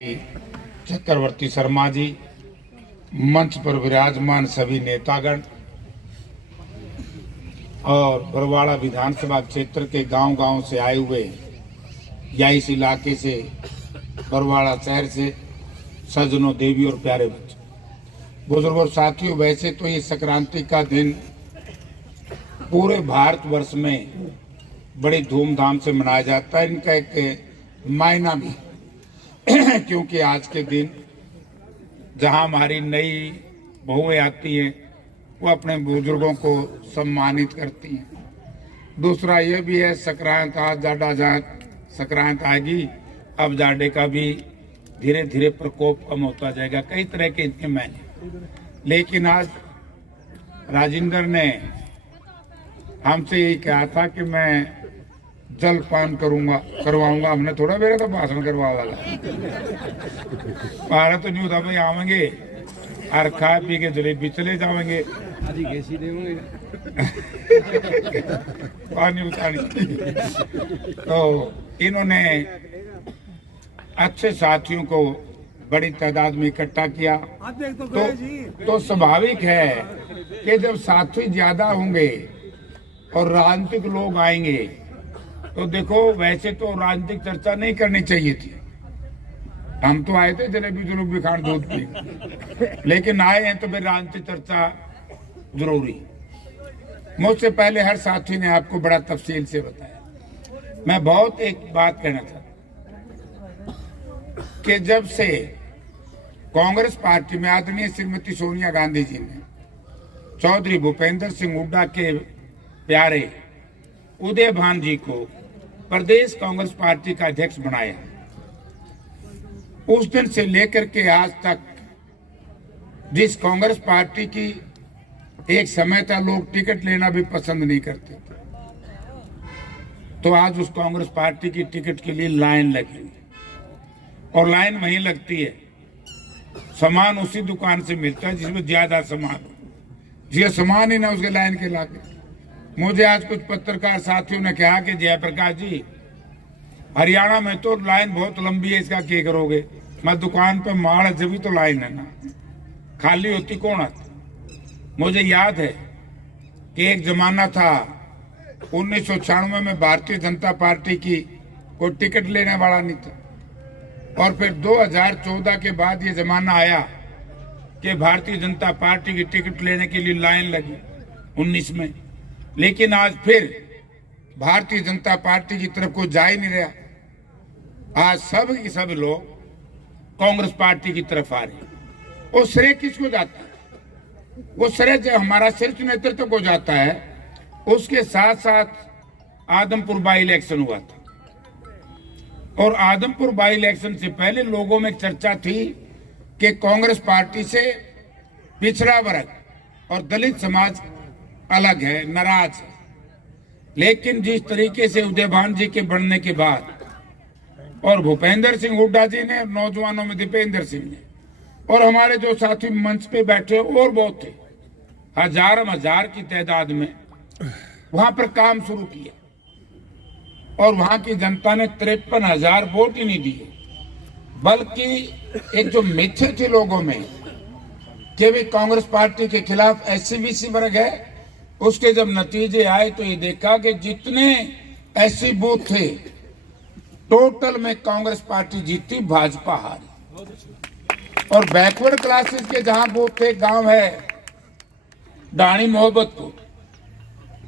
चक्रवर्ती शर्मा जी, मंच पर विराजमान सभी नेतागण और बरवाड़ा विधानसभा क्षेत्र के गांव-गांव से आए हुए या इस इलाके से बरवाड़ा शहर से सज्जनों, देवी और प्यारे बच्चों, बुजुर्गों, साथियों, वैसे तो ये संक्रांति का दिन पूरे भारतवर्ष में बड़ी धूमधाम से मनाया जाता है। इनका एक मायना भी क्योंकि आज के दिन जहां हमारी नई बहुएं आती हैं वो अपने बुजुर्गों को सम्मानित करती हैं। दूसरा ये भी है, संक्रांत आज जाडा जाट संक्रांत आएगी, अब जाडे का भी धीरे धीरे प्रकोप कम होता जाएगा। कई तरह के इतने मायने, लेकिन आज राजेंद्र ने हमसे यही कहा था कि मैं जलपान करवाऊंगा। हमने थोड़ा मेरा तो भाषण करवा वाला पारा तो नहीं होता भाई, आवेंगे और खा पी के जलेबी चले जाएंगे, पानी उतारी। तो इन्होंने अच्छे साथियों को बड़ी तादाद में इकट्ठा किया। तो स्वाभाविक है कि जब साथी ज्यादा होंगे और राजनीतिक लोग आएंगे तो देखो, वैसे तो राजनीतिक चर्चा नहीं करनी चाहिए थी। हम तो आए थे जलेबी जलेबी खान दूध पी, लेकिन आए हैं तो फिर राजनीतिक चर्चा जरूरी। मुझसे पहले हर साथी ने आपको बड़ा तफसील से बताया। मैं बहुत एक बात कहना चाहता कि जब से कांग्रेस पार्टी में आदरणीय श्रीमती सोनिया गांधी जी ने चौधरी भूपेंद्र सिंह हुड्डा के प्यारे उदय भान जी को प्रदेश कांग्रेस पार्टी का अध्यक्ष बनाया, उस दिन से लेकर के आज तक जिस कांग्रेस पार्टी की एक समय था लोग टिकट लेना भी पसंद नहीं करते थे, तो आज उस कांग्रेस पार्टी की टिकट के लिए लाइन लगी और लाइन वहीं लगती है। सामान उसी दुकान से मिलता है जिसमें ज्यादा सामान, जिसे सामान ही ना उसके लाइन के लाके। मुझे आज कुछ पत्रकार साथियों ने कहा कि जयप्रकाश जी, हरियाणा में तो लाइन बहुत लंबी है, इसका क्या करोगे? मैं दुकान पे माल जब भी तो लाइन है ना, खाली होती कौन आती? मुझे याद है कि एक जमाना था 1996 में भारतीय जनता पार्टी की कोई टिकट लेने वाला नहीं था, और फिर 2014 के बाद ये जमाना आया कि भारतीय जनता पार्टी की टिकट लेने के लिए लाइन लगी 19 में। लेकिन आज फिर भारतीय जनता पार्टी की तरफ कोई जा ही नहीं रहा। आज सब के सब लोग कांग्रेस पार्टी की तरफ आ रहे हैं। वो श्रेय किसको जाता है? वो श्रेय जो हमारा शीर्ष नेतृत्व को जाता है। उसके साथ साथ आदमपुर बाई इलेक्शन हुआ था, और आदमपुर बाई इलेक्शन से पहले लोगों में चर्चा थी कि कांग्रेस पार्टी से पिछड़ा वर्ग और दलित समाज अलग है, नाराज है। लेकिन जिस तरीके से उदय भान जी के बढ़ने के बाद और भूपेंद्र सिंह हुड्डा जी ने, नौजवानों में दीपेंद्र सिंह ने, और हमारे जो साथी मंच पे बैठे और बहुत थे, हजार की तादाद में वहां पर काम शुरू किया, और वहां की जनता ने 53,000 वोट ही नहीं दिए, बल्कि एक जो मिथ्या थी लोगों में कि भी कांग्रेस पार्टी के खिलाफ SC/BC वर्ग है, उसके जब नतीजे आए तो ये देखा कि जितने SC बूथ थे टोटल में कांग्रेस पार्टी जीती, भाजपा हारी। और बैकवर्ड क्लासेस के जहां बूथ थे, गांव है डाणी मोहब्बतपुर,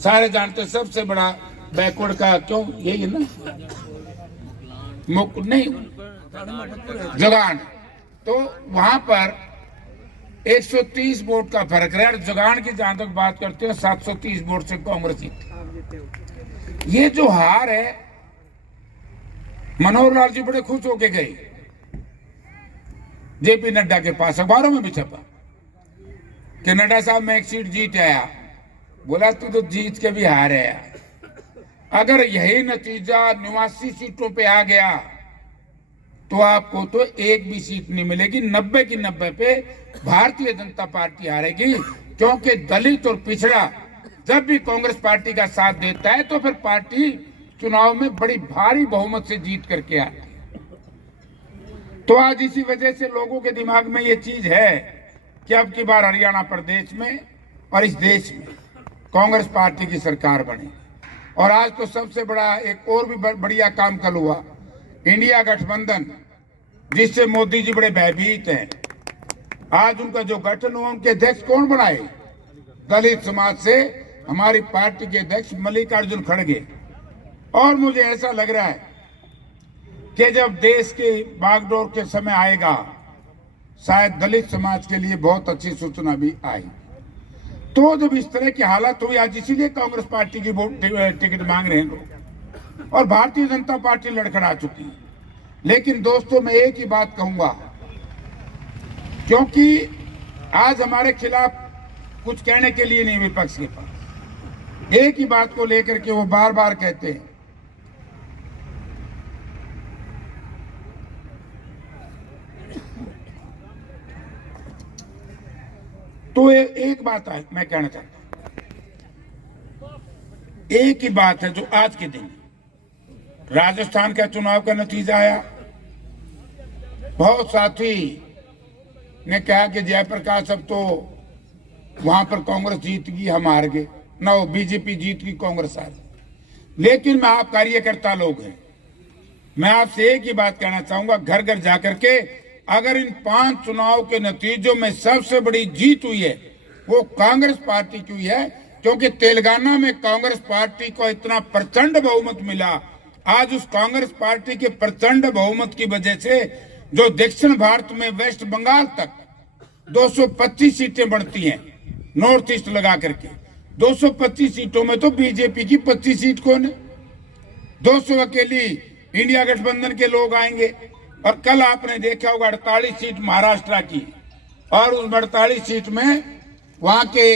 सारे जानते, सबसे बड़ा बैकवर्ड का क्यों यही है ना, नहीं जगान, तो वहां पर 130 वोट का फर्क है। जगान की जहां तक बात करते हैं 730 वोट से कांग्रेस जीती। ये जो हार है, मनोहर लाल जी बड़े खुश होके गए JP नड्डा के पास, अखबारों में भी छपा कि नड्डा साहब मैं एक सीट जीत आया। बोला तू तो जीत के भी हार है। अगर यही नतीजा 89 सीटों पे आ गया तो आपको तो एक भी सीट नहीं मिलेगी। 90 की 90 पे भारतीय जनता पार्टी हारेगी, क्योंकि दलित और पिछड़ा जब भी कांग्रेस पार्टी का साथ देता है तो फिर पार्टी चुनाव में बड़ी भारी बहुमत से जीत करके आती है। तो आज इसी वजह से लोगों के दिमाग में ये चीज है कि अब की बार हरियाणा प्रदेश में और इस देश में कांग्रेस पार्टी की सरकार बने। और आज तो सबसे बड़ा एक और भी बढ़िया काम कल हुआ, इंडिया गठबंधन, जिससे मोदी जी बड़े भयभीत हैं। आज उनका जो गठन हुआ, उनके अध्यक्ष कौन बनाए? दलित समाज से हमारी पार्टी के अध्यक्ष मल्लिकार्जुन खड़गे। और मुझे ऐसा लग रहा है कि जब देश के बागडोर के समय आएगा, शायद दलित समाज के लिए बहुत अच्छी सूचना भी आई। तो जब इस तरह की हालत हुई, आज इसीलिए कांग्रेस पार्टी की टिकट मांग रहे हैं लोग, और भारतीय जनता पार्टी लड़खड़ा चुकी है। लेकिन दोस्तों, मैं एक ही बात कहूंगा, क्योंकि आज हमारे खिलाफ कुछ कहने के लिए नहीं विपक्ष के पास, एक ही बात को लेकर के वो बार बार कहते हैं। तो एक बात है, मैं कहना चाहता हूं, एक ही बात है जो आज के दिन राजस्थान का चुनाव का नतीजा आया। बहुत साथी ने कहा कि जयप्रकाश अब तो वहां पर कांग्रेस जीत गई, हम हार गए। न बीजेपी जीत गई, कांग्रेस हार गई। लेकिन मैं आप कार्यकर्ता लोग हैं, मैं आपसे एक ही बात कहना चाहूंगा, घर घर जाकर के अगर इन 5 चुनाव के नतीजों में सबसे बड़ी जीत हुई है वो कांग्रेस पार्टी की हुई है, क्योंकि तेलंगाना में कांग्रेस पार्टी को इतना प्रचंड बहुमत मिला। आज उस कांग्रेस पार्टी के प्रचंड बहुमत की वजह से जो दक्षिण भारत में वेस्ट बंगाल तक 225 सीटें बढ़ती हैं, नॉर्थ ईस्ट लगा करके 225 सीटों में तो बीजेपी की 25 सीट कौन है? 200 अकेली इंडिया गठबंधन के लोग आएंगे। और कल आपने देखा होगा 48 सीट महाराष्ट्र की, और उस 48 सीट में वहां के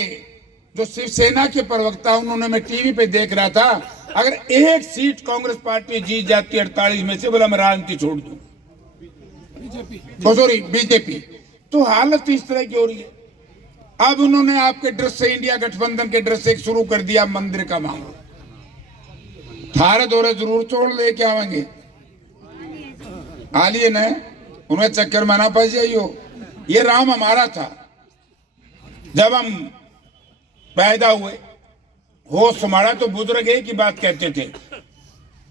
जो शिवसेना के प्रवक्ता, उन्होंने, मैं टीवी पे देख रहा था, अगर एक सीट कांग्रेस पार्टी जीत जाती 48 में से, बोला मैं राजनीति छोड़ दूं, बीजेपी। तो हालत इस तरह की हो रही है। अब उन्होंने आपके ड्रेस से, इंडिया गठबंधन के ड्रेस से शुरू कर दिया मंदिर का मामला। थारे दौरे जरूर छोड़ लेके आवेंगे, आलिए न, उन्हें चक्कर में ना फंस जाइयो। ये राम हमारा था, जब हम पैदा हुए, होश हमारा तो बुजुर्ग एक ही बात कहते थे,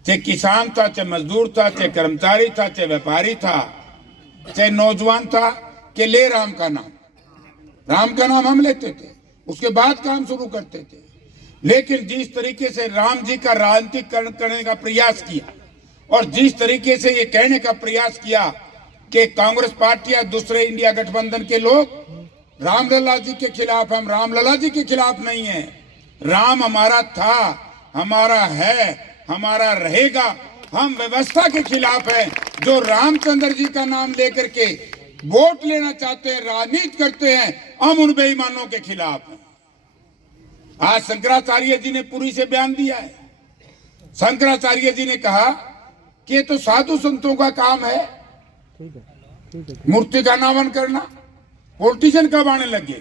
चाहे किसान था, चाहे मजदूर था, चाहे कर्मचारी था, चाहे व्यापारी था, चाहे नौजवान था, कि ले राम का नाम। राम का नाम हम लेते थे, उसके बाद काम शुरू करते थे। लेकिन जिस तरीके से राम जी का राजनीतिकरण करने का प्रयास किया, और जिस तरीके से ये कहने का प्रयास किया कि कांग्रेस पार्टी या दूसरे इंडिया गठबंधन के लोग रामलला जी के खिलाफ, हम रामलला जी के खिलाफ नहीं है। राम हमारा था, हमारा है, हमारा रहेगा। हम व्यवस्था के खिलाफ है, जो रामचंद्र जी का नाम लेकर के वोट लेना चाहते हैं, राजनीति करते हैं, हम उन बेईमानों के खिलाफ हैं। आज शंकराचार्य जी ने पुरी से बयान दिया है। शंकराचार्य जी ने कहा कि ये तो साधु संतों का काम है मूर्ति का नामन करना, पॉलिटिशियन कब आने लगे?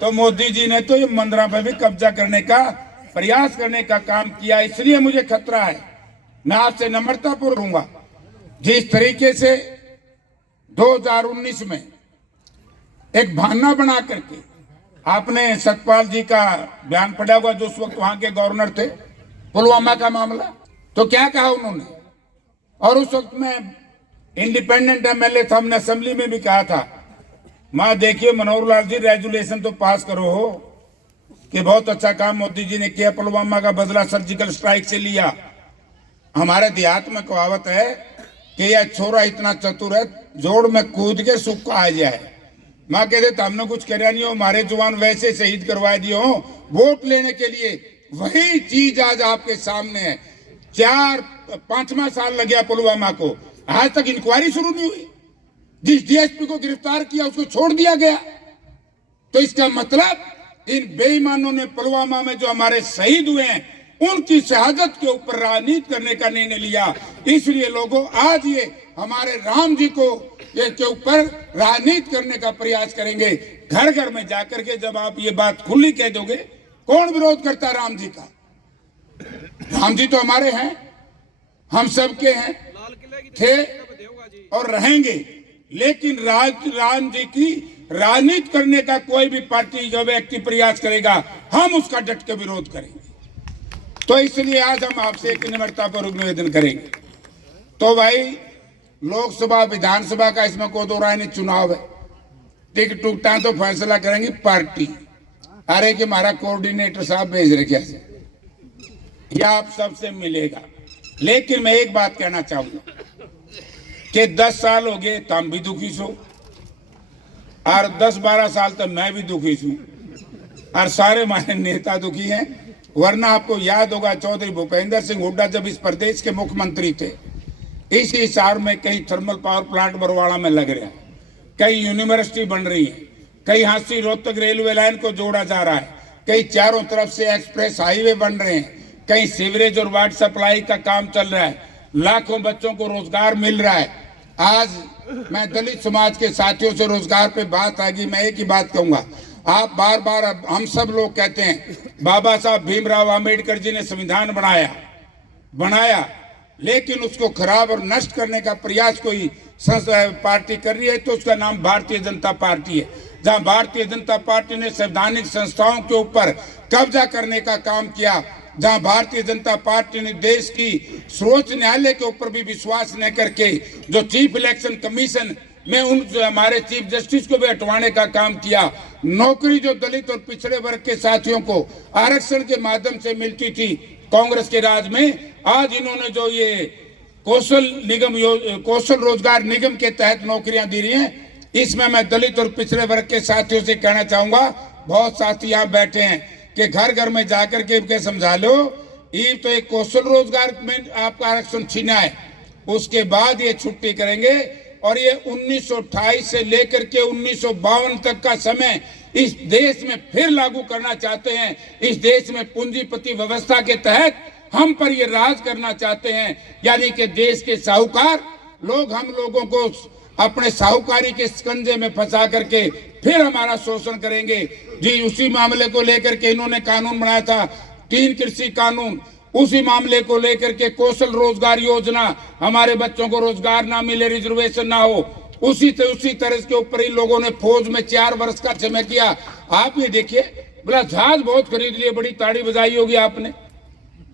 तो मोदी जी ने तो ये मंदिरों पर भी कब्जा करने का प्रयास करने का काम किया। इसलिए मुझे खतरा है। मैं आपसे नम्रतापूर्वक कहूंगा, जिस तरीके से 2019 में एक बहाना बना करके आपने सतपाल जी का बयान पढ़ा हुआ, जो उस वक्त वहां के गवर्नर थे, पुलवामा का मामला, तो क्या कहा उन्होंने? और उस वक्त में इंडिपेंडेंट एमएलए था, हमने असेंबली में भी कहा था, मां देखिए मनोहर लाल जी, रेजुलेशन तो पास करो हो कि बहुत अच्छा काम मोदी जी ने किया, पुलवामा का बदला सर्जिकल स्ट्राइक से लिया। हमारे देहात में कहावत है कि यह छोरा इतना चतुर है, जोड़ में कूद के सुख आ जाए। माँ कहते तो हमने कुछ करा नहीं हो, हमारे जवान वैसे शहीद करवा दिए हो वोट लेने के लिए। वही चीज आज आपके सामने है। 5वां साल लग गया पुलवामा को, आज तक इंक्वायरी शुरू नहीं हुई। जिस डीएसपी को गिरफ्तार किया उसको छोड़ दिया गया। तो इसका मतलब इन बेईमानों ने पुलवामा में जो हमारे शहीद हुए हैं, उनकी शहादत के ऊपर राजनीति करने का निर्णय लिया। इसलिए लोगों आज ये हमारे राम जी को के ऊपर राजनीति करने का प्रयास करेंगे। घर घर में जाकर के जब आप ये बात खुली कह दोगे, कौन विरोध करता है राम जी का? राम जी तो हमारे हैं, हम सबके हैं, थे और रहेंगे, लेकिन राजनीति करने का कोई भी पार्टी जो व्यक्ति प्रयास करेगा हम उसका डट के विरोध करेंगे। तो इसलिए आज हम आपसे एक निम्रतापूर्वक निवेदन करेंगे। तो भाई लोकसभा विधानसभा का इसमें कोई दो राय नहीं, चुनाव है, टिकट टूकटा तो फैसला करेंगी पार्टी। अरे कि हमारा कोऑर्डिनेटर साहब भेज रहे क्या से, या आप सबसे मिलेगा। लेकिन मैं एक बात कहना चाहूंगा कि 10 साल हो गए तो हम भी दुखी सो, और 10-12 साल तक मैं भी दुखी हूं, और सारे हमारे नेता दुखी हैं। वरना आपको याद होगा चौधरी भूपेंद्र सिंह हुड्डा जब इस प्रदेश के मुख्यमंत्री थे, इस हिसार में कई थर्मल पावर प्लांट बरवाड़ा में लग रहे हैं, कई यूनिवर्सिटी बन रही है, कई हांसी रोहतक रेलवे लाइन को जोड़ा जा रहा है, कई चारों तरफ से एक्सप्रेस हाईवे बन रहे हैं, कई सीवरेज और वाटर सप्लाई का काम चल रहा है, लाखों बच्चों को रोजगार मिल रहा है। आज मैं दलित समाज के साथियों से रोजगार पे बात आ गई, मैं एक ही बात कहूंगा, आप बार बार हम सब लोग कहते हैं बाबा साहब भीमराव अंबेडकर जी ने संविधान बनाया, लेकिन उसको खराब और नष्ट करने का प्रयास कोई पार्टी कर रही है तो उसका नाम भारतीय जनता पार्टी है। जहां भारतीय जनता पार्टी ने संवैधानिक संस्थाओं के ऊपर कब्जा करने का काम किया, जहां भारतीय जनता पार्टी ने देश की सर्वोच्च न्यायालय के ऊपर भी विश्वास न करके जो चीफ इलेक्शन कमीशन में हमारे चीफ जस्टिस को भी हटवाने का काम किया, नौकरी जो दलित और पिछड़े वर्ग के साथियों को आरक्षण के माध्यम से मिलती थी कांग्रेस के राज में, आज इन्होंने जो ये कौशल रोजगार निगम के तहत नौकरियां दी रही हैं, इसमें मैं दलित और पिछड़े वर्ग के साथियों से कहना चाहूंगा, बहुत साथी यहाँ बैठे हैं कि घर घर में जाकर के समझा लो, ये तो एक कौशल रोजगार में आपका आरक्षण छीना है, उसके बाद ये छुट्टी करेंगे। और ये 1928 से लेकर के 1952 तक का समय इस देश में फिर लागू करना चाहते हैं। इस देश में पूंजीपति व्यवस्था के तहत हम पर ये राज करना चाहते हैं, यानी कि देश के साहूकार लोग हम लोगों को अपने साहूकारी के शिकंजे में फंसा करके फिर हमारा शोषण करेंगे जी। उसी मामले को लेकर के इन्होंने कानून बनाया था, 3 कृषि कानून, उसी मामले को लेकर के कौशल रोजगार योजना, हमारे बच्चों को रोजगार ना मिले, रिजर्वेशन ना हो, उसी तरह के ऊपर इन लोगों ने फौज में 4 वर्ष का समय किया। आप ये देखिए, बोला जहाज बहुत खरीद लिए, बड़ी ताड़ी बजाई होगी आपने,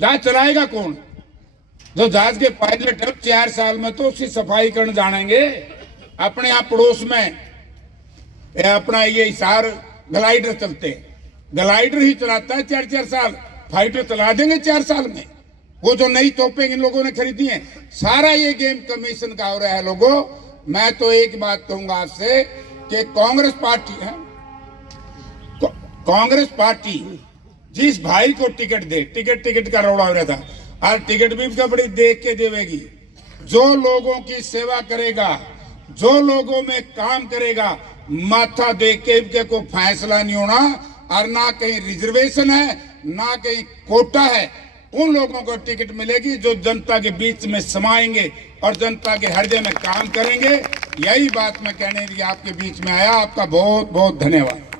जहाज चलाएगा कौन? जो जहाज के पायलट है 4 साल में तो उसकी सफाई करने जानेंगे। अपने यहाँ पड़ोस में अपना ये हिसार ग्लाइडर चलते हैं, ग्लाइडर ही चलाता है 4-4 साल, फाइटर चला देंगे 4 साल में। वो जो नई तोपें इन लोगों ने खरीदी हैं, सारा ये गेम कमीशन का हो रहा है। लोगों, मैं तो एक बात कहूंगा आपसे कि कांग्रेस पार्टी जिस भाई को टिकट दे, टिकट का रौड़ा हो रहा था, और टिकट भी उसका बड़ी देख के देवेगी। जो लोगों की सेवा करेगा, जो लोगों में काम करेगा, माथा देख के कोई फैसला नहीं होना, और ना कहीं रिजर्वेशन है ना कहीं कोटा है। उन लोगों को टिकट मिलेगी जो जनता के बीच में समाएंगे और जनता के हृदय में काम करेंगे। यही बात मैं कहने के लिए आपके बीच में आया। आपका बहुत बहुत धन्यवाद।